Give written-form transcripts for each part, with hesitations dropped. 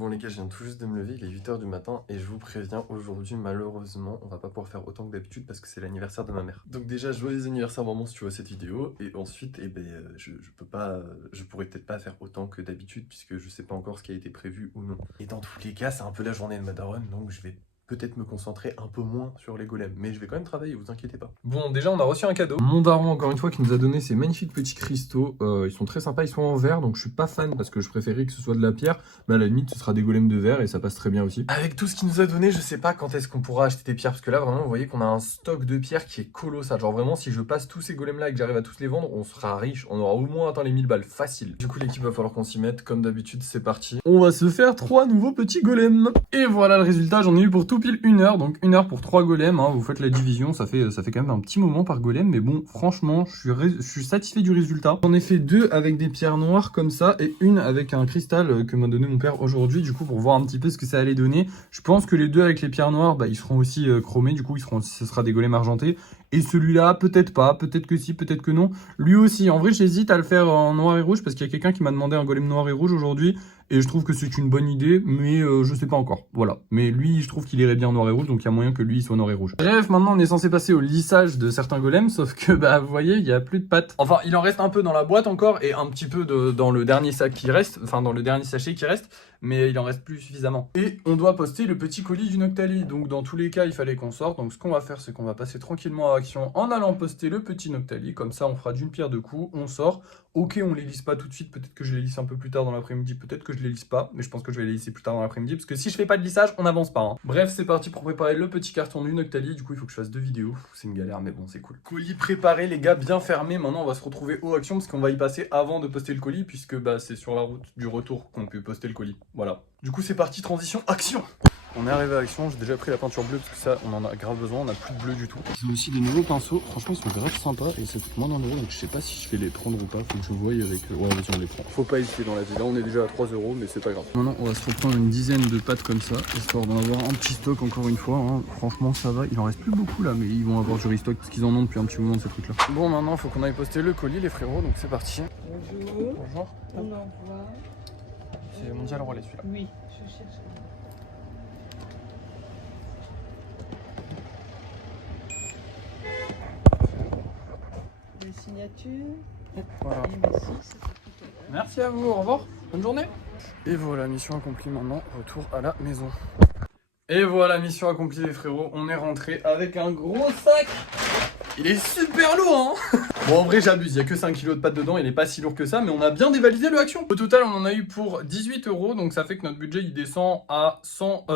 Bon les gars, je viens tout juste de me lever, il est 8 h du matin et je vous préviens, aujourd'hui malheureusement, on va pas pouvoir faire autant que d'habitude parce que c'est l'anniversaire de ma mère. Donc déjà, joyeux anniversaire maman si tu vois cette vidéo, et ensuite, je peux pas, je pourrais peut-être pas faire autant que d'habitude puisque je sais pas encore ce qui a été prévu ou non. Et dans tous les cas, c'est un peu la journée de ma daronne, donc je vais peut-être me concentrer un peu moins sur les golems, mais je vais quand même travailler, vous inquiétez pas. Bon, déjà on a reçu un cadeau. Mon daron, encore une fois, qui nous a donné ces magnifiques petits cristaux. Ils sont très sympas, ils sont en verre, donc je suis pas fan parce que je préférais que ce soit de la pierre, mais à la limite ce sera des golems de verre et ça passe très bien aussi. Avec tout ce qu'il nous a donné, je sais pas quand est-ce qu'on pourra acheter des pierres, parce que là vraiment vous voyez qu'on a un stock de pierres qui est colossal. Genre vraiment, si je passe tous ces golems là et que j'arrive à tous les vendre, on sera riche, on aura au moins atteint les 1000 balles, facile. Du coup l'équipe va falloir qu'on s'y mette, comme d'habitude c'est parti. On va se faire 3 nouveaux petits golems. Et voilà le résultat, j'en ai eu pour tout pile 1 heure, donc 1 heure pour 3 golems, hein. Vous faites la division, ça fait quand même un petit moment par golem, mais bon, franchement, je suis satisfait du résultat. J'en ai fait 2 avec des pierres noires comme ça, et une avec un cristal que m'a donné mon père aujourd'hui, du coup, pour voir un petit peu ce que ça allait donner. Je pense que les 2 avec les pierres noires, bah, ils seront aussi chromés, du coup, ce sera des golems argentés. Et celui-là, peut-être pas, peut-être que si, peut-être que non. Lui aussi, en vrai, j'hésite à le faire en noir et rouge, parce qu'il y a quelqu'un qui m'a demandé un golem noir et rouge aujourd'hui. Et je trouve que c'est une bonne idée, mais je sais pas encore. Voilà. Mais lui, je trouve qu'il irait bien en noir et rouge, donc il y a moyen que lui il soit noir et rouge. Bref, maintenant on est censé passer au lissage de certains golems, sauf que bah vous voyez, il y a plus de pattes. Enfin, il en reste un peu dans la boîte encore, et un petit peu dans le dernier sac qui reste, enfin dans le dernier sachet qui reste, mais il en reste plus suffisamment. Et on doit poster le petit colis du Noctali, donc dans tous les cas, il fallait qu'on sorte. Donc ce qu'on va faire, c'est qu'on va passer tranquillement à action en allant poster le petit Noctali, comme ça on fera d'une pierre deux coups, on sort. Ok, on les lisse pas tout de suite, peut-être que je les lisse un peu plus tard dans l'après-midi, peut-être que je les lisse pas, mais je pense que je vais les lisser plus tard dans l'après-midi, parce que si je fais pas de lissage, on n'avance pas, hein. Bref, c'est parti pour préparer le petit carton du Noctali. Du coup, il faut que je fasse 2 vidéos, c'est une galère, mais bon, c'est cool. Colis préparé, les gars, bien fermé. Maintenant, on va se retrouver au action, parce qu'on va y passer avant de poster le colis, puisque bah, c'est sur la route du retour qu'on peut poster le colis. Voilà. Du coup, c'est parti, transition, action! On est arrivé à Action, j'ai déjà pris la peinture bleue parce que ça on en a grave besoin, on n'a plus de bleu du tout. Ils ont aussi des nouveaux pinceaux, franchement ils sont grave sympas et ça coûte moins d'1 euro, donc je sais pas si je vais les prendre ou pas, faut que je voie avec... Ouais, vas-y on les prend. Faut pas hésiter dans la vie, là on est déjà à 3 euros mais c'est pas grave. Maintenant on va se reprendre une dizaine de pâtes comme ça, histoire d'en avoir un petit stock encore une fois, hein. Franchement ça va, il en reste plus beaucoup là, mais ils vont avoir du restock parce qu'ils en ont depuis un petit moment de ces trucs là. Bon maintenant faut qu'on aille poster le colis les frérots, donc c'est parti. Bonjour. Bonjour. On envoie. C'est Mondial Relais celui-là. Oui, je cherche. Les signatures. Voilà. Et merci, ça fait tout à l'heure. Merci à vous, au revoir, bonne journée. Et voilà, mission accomplie maintenant, retour à la maison. Et voilà, mission accomplie les frérots, on est rentré avec un gros sac. Il est super lourd, hein. Bon, en vrai, j'abuse, il n'y a que 5 kg de pâtes dedans, il n'est pas si lourd que ça, mais on a bien dévalisé le Action. Au total, on en a eu pour 18 euros, donc ça fait que notre budget, il descend à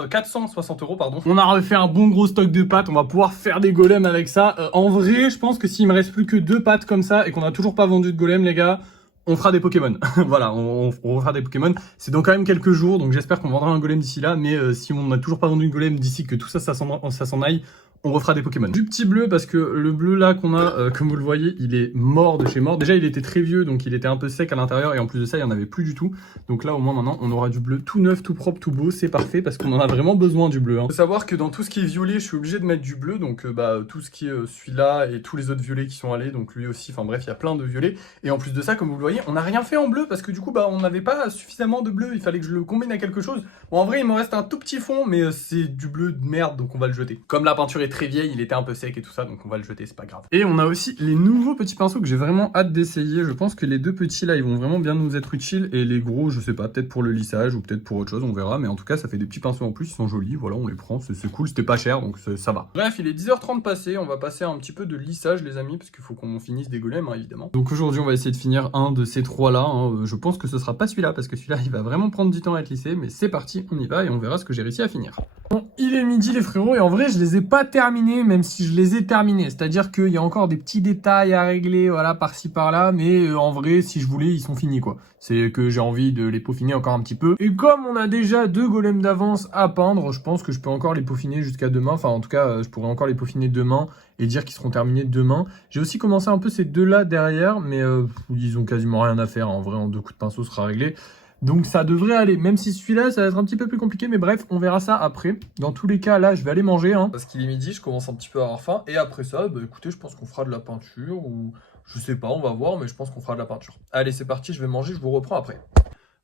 460 euros, pardon. On a refait un bon gros stock de pâtes, on va pouvoir faire des golems avec ça. En vrai, je pense que s'il me reste plus que 2 pâtes comme ça, et qu'on n'a toujours pas vendu de golem, les gars, on fera des Pokémon. Voilà, on fera des Pokémon. C'est dans quand même quelques jours, donc j'espère qu'on vendra un golem d'ici là, mais si on n'a toujours pas vendu une golem d'ici que tout ça, ça s'en aille, on refera des Pokémon. Du petit bleu, parce que le bleu là qu'on a, comme vous le voyez, il est mort de chez mort. Déjà, il était très vieux, donc il était un peu sec à l'intérieur, et en plus de ça, il n'y en avait plus du tout. Donc là, au moins, maintenant, on aura du bleu tout neuf, tout propre, tout beau. C'est parfait, parce qu'on en a vraiment besoin du bleu, hein. Faut savoir que dans tout ce qui est violet, je suis obligé de mettre du bleu, donc tout ce qui est celui-là et tous les autres violets qui sont allés, donc lui aussi, enfin bref, il y a plein de violets. Et en plus de ça, comme vous le voyez, on n'a rien fait en bleu, parce que du coup, on n'avait pas suffisamment de bleu, il fallait que je le combine à quelque chose. Bon, en vrai, il me reste un tout petit fond, mais c'est du bleu de merde, donc on va le jeter. Comme la peinture est très vieille, il était un peu sec et tout ça, donc on va le jeter, c'est pas grave. Et on a aussi les nouveaux petits pinceaux que j'ai vraiment hâte d'essayer. Je pense que les 2 petits là, ils vont vraiment bien nous être utiles, et les gros, je sais pas, peut-être pour le lissage ou peut-être pour autre chose, on verra, mais en tout cas, ça fait des petits pinceaux en plus, ils sont jolis, voilà, on les prend, c'est cool, c'était pas cher, donc ça va. Bref, il est 10h30 passé, on va passer un petit peu de lissage, les amis, parce qu'il faut qu'on finisse des golems, hein, évidemment. Donc aujourd'hui, on va essayer de finir un de ces 3 là, hein. Je pense que ce sera pas celui-là, parce que celui-là, il va vraiment prendre du temps à être lissé, mais c'est parti, on y va, et on verra ce que j'ai réussi à finir. Bon, il est midi les frérots, et en vrai je les ai pas terminés, même si je les ai terminés, c'est-à-dire qu'il y a encore des petits détails à régler, voilà, par-ci par-là, mais en vrai si je voulais ils sont finis quoi. C'est que j'ai envie de les peaufiner encore un petit peu, et comme on a déjà 2 golems d'avance à peindre, je pense que je peux encore les peaufiner jusqu'à demain, enfin en tout cas je pourrais encore les peaufiner demain, et dire qu'ils seront terminés demain. J'ai aussi commencé un peu ces 2 là derrière, mais ils ont quasiment rien à faire, en vrai en 2 coups de pinceau sera réglé. Donc ça devrait aller, même si celui-là, ça va être un petit peu plus compliqué, mais bref, on verra ça après. Dans tous les cas, là, je vais aller manger, hein. Parce qu'il est midi, je commence un petit peu à avoir faim, et après ça, écoutez, je pense qu'on fera de la peinture, ou je sais pas, on va voir, mais je pense qu'on fera de la peinture. Allez, c'est parti, je vais manger, je vous reprends après.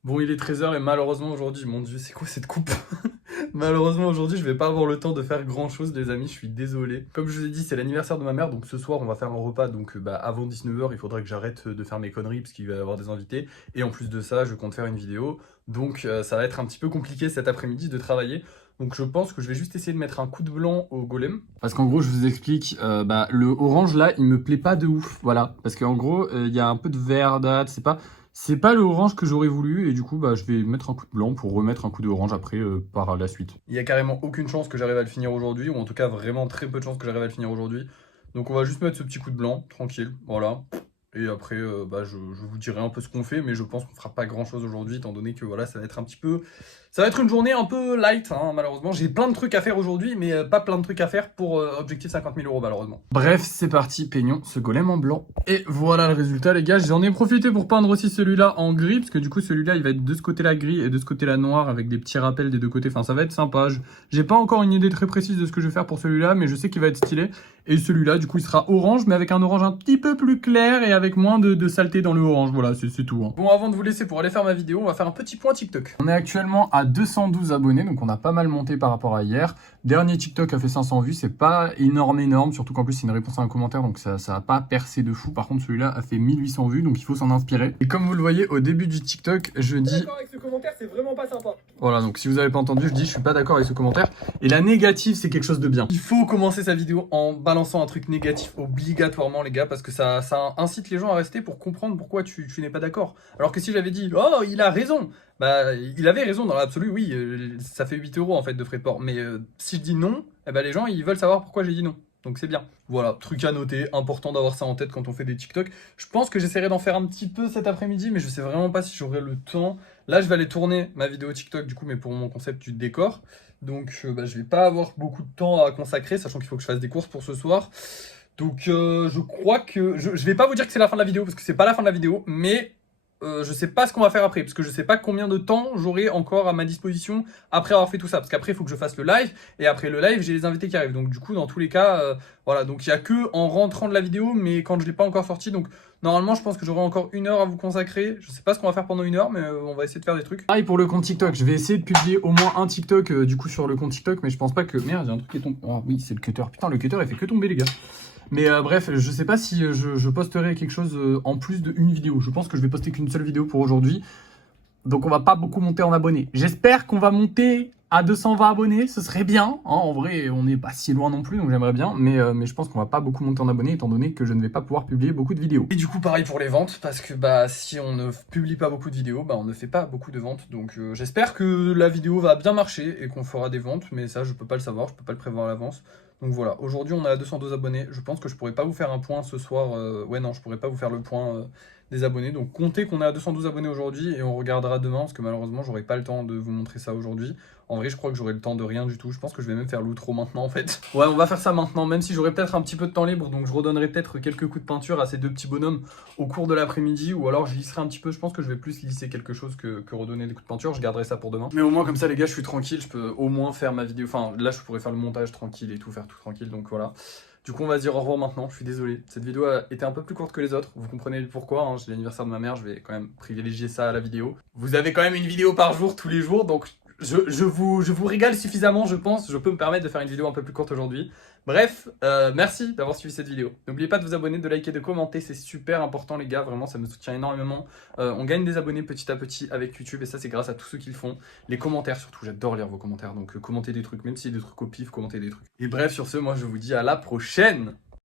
Bon, il est 13h et malheureusement aujourd'hui, mon dieu, c'est quoi cette coupe? Malheureusement aujourd'hui, je vais pas avoir le temps de faire grand chose, les amis, je suis désolé. Comme je vous ai dit, c'est l'anniversaire de ma mère, donc ce soir on va faire un repas, donc avant 19h, il faudrait que j'arrête de faire mes conneries parce qu'il va y avoir des invités. Et en plus de ça, je compte faire une vidéo, donc ça va être un petit peu compliqué cet après-midi de travailler. Donc je pense que je vais juste essayer de mettre un coup de blanc au golem. Parce qu'en gros, je vous explique, le orange là, il me plaît pas de ouf, voilà. Parce qu'en gros, il y a un peu de verdâtre, c'est pas le orange que j'aurais voulu et du coup je vais mettre un coup de blanc pour remettre un coup d'orange après par la suite. Il y a carrément aucune chance que j'arrive à le finir aujourd'hui, ou en tout cas vraiment très peu de chance que j'arrive à le finir aujourd'hui. Donc on va juste mettre ce petit coup de blanc, tranquille, voilà. Et après je vous dirai un peu ce qu'on fait, mais je pense qu'on fera pas grand chose aujourd'hui étant donné que voilà, ça va être un petit peu... Ça va être une journée un peu light, hein, malheureusement. J'ai plein de trucs à faire aujourd'hui, mais pas plein de trucs à faire pour objectif 50 000 € malheureusement. Bref, c'est parti, peignons ce golem en blanc. Et voilà le résultat, les gars. J'en ai profité pour peindre aussi celui-là en gris, parce que du coup, celui-là, il va être de ce côté-là gris et de ce côté-là noir, avec des petits rappels des deux côtés. Enfin, ça va être sympa. J'ai pas encore une idée très précise de ce que je vais faire pour celui-là, mais je sais qu'il va être stylé. Et celui-là, du coup, il sera orange, mais avec un orange un petit peu plus clair et avec moins de saleté dans le orange. Voilà, c'est tout. Hein. Bon, avant de vous laisser pour aller faire ma vidéo, on va faire un petit point TikTok. On est actuellement à 212 abonnés, donc on a pas mal monté par rapport à hier. Dernier TikTok a fait 500 vues, c'est pas énorme, surtout qu'en plus c'est une réponse à un commentaire, donc ça a pas percé de fou. Par contre, celui-là a fait 1800 vues, donc il faut s'en inspirer. Et comme vous le voyez, au début du TikTok, je dis... D'accord avec ce commentaire, c'est vraiment pas sympa. Voilà, donc si vous avez pas entendu, je dis je suis pas d'accord avec ce commentaire. Et la négative, c'est quelque chose de bien. Il faut commencer sa vidéo en balançant un truc négatif obligatoirement, les gars, parce que ça incite les gens à rester pour comprendre pourquoi tu n'es pas d'accord. Alors que si j'avais dit, oh, il a raison, bah, il avait raison dans l'absolu, oui, ça fait 8 € en fait de frais de port. Mais si je dis non, eh ben, les gens, ils veulent savoir pourquoi j'ai dit non. Donc c'est bien. Voilà, truc à noter, important d'avoir ça en tête quand on fait des TikTok. Je pense que j'essaierai d'en faire un petit peu cet après-midi, mais je sais vraiment pas si j'aurai le temps. Là, je vais aller tourner ma vidéo TikTok, du coup, mais pour mon concept du décor. Donc je vais pas avoir beaucoup de temps à consacrer, sachant qu'il faut que je fasse des courses pour ce soir. Donc je crois que... Je vais pas vous dire que c'est la fin de la vidéo, parce que c'est pas la fin de la vidéo, mais... je sais pas ce qu'on va faire après, parce que je sais pas combien de temps j'aurai encore à ma disposition après avoir fait tout ça, parce qu'après il faut que je fasse le live, et après le live j'ai les invités qui arrivent, donc du coup dans tous les cas, voilà, donc il y a que en rentrant de la vidéo, mais quand je l'ai pas encore sorti, donc normalement je pense que j'aurai encore 1 heure à vous consacrer, je sais pas ce qu'on va faire pendant 1 heure, mais on va essayer de faire des trucs. Pareil pour le compte TikTok, je vais essayer de publier au moins un TikTok du coup sur le compte TikTok, mais je pense pas que... Merde, il y a un truc qui est tombé, ah oui c'est le cutter, putain le cutter il fait que tomber les gars. Mais bref, je sais pas si je posterai quelque chose en plus d'une vidéo. Je pense que je vais poster qu'une seule vidéo pour aujourd'hui. Donc on va pas beaucoup monter en abonnés. J'espère qu'on va monter à 220 abonnés, ce serait bien. Hein, en vrai, on n'est pas si loin non plus, donc j'aimerais bien. Mais je pense qu'on va pas beaucoup monter en abonnés, étant donné que je ne vais pas pouvoir publier beaucoup de vidéos. Et du coup, pareil pour les ventes, parce que si on ne publie pas beaucoup de vidéos, on ne fait pas beaucoup de ventes. Donc j'espère que la vidéo va bien marcher et qu'on fera des ventes. Mais ça, je peux pas le savoir, je peux pas le prévoir à l'avance. Donc voilà, aujourd'hui on est à 212 abonnés, je pense que je pourrais pas vous faire un point ce soir, ouais non je pourrais pas vous faire le point des abonnés, donc comptez qu'on est à 212 abonnés aujourd'hui et on regardera demain, parce que malheureusement j'aurai pas le temps de vous montrer ça aujourd'hui. En vrai je crois que j'aurai le temps de rien du tout, je pense que je vais même faire l'outro maintenant en fait. Ouais on va faire ça maintenant, même si j'aurai peut-être un petit peu de temps libre, donc je redonnerai peut-être quelques coups de peinture à ces deux petits bonhommes au cours de l'après-midi, ou alors je lisserai un petit peu, je pense que je vais plus lisser quelque chose que redonner des coups de peinture, je garderai ça pour demain. Mais au moins comme ça les gars je suis tranquille, je peux au moins faire ma vidéo, enfin là je pourrais faire le montage tranquille et tout, faire tout tranquille, donc voilà. Du coup on va se dire au revoir maintenant, je suis désolé, cette vidéo a été un peu plus courte que les autres, vous comprenez pourquoi, hein, c'est l'anniversaire de ma mère, je vais quand même privilégier ça à la vidéo. Vous avez quand même une vidéo par jour, tous les jours, donc je vous régale suffisamment je pense, je peux me permettre de faire une vidéo un peu plus courte aujourd'hui. Bref, merci d'avoir suivi cette vidéo. N'oubliez pas de vous abonner, de liker, de commenter, c'est super important les gars, vraiment ça me soutient énormément. On gagne des abonnés petit à petit avec YouTube et ça c'est grâce à tous ceux qui le font. Les commentaires surtout, j'adore lire vos commentaires, donc commentez des trucs, même si c'est des trucs au pif, commentez des trucs. Et bref, sur ce, moi je vous dis à la prochaine.